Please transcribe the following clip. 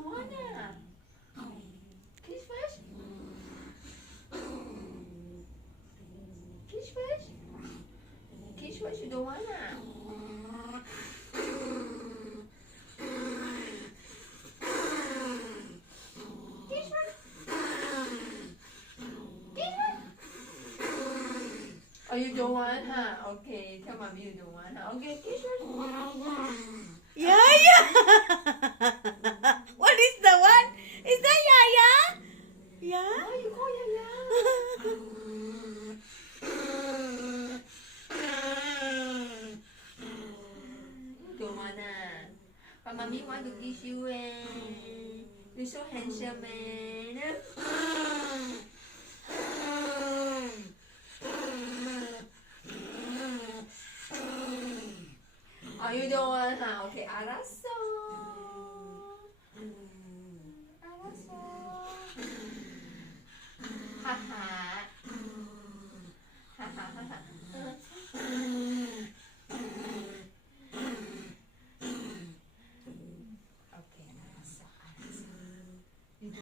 don't wanna. Kiss first. Kiss first. Kiss first. You don't wanna. Kiss first. Kiss first. Oh, you don't want, huh? Okay, tell mommy you don't want, huh? Okay, kiss first. Yaya! What is the one? Is that Yaya? Yeah? Why you call Yaya? You don't wanna. But mommy want to kiss you, eh? You're so handsome, man. Oh, you don't want, huh? Okay, 알았어.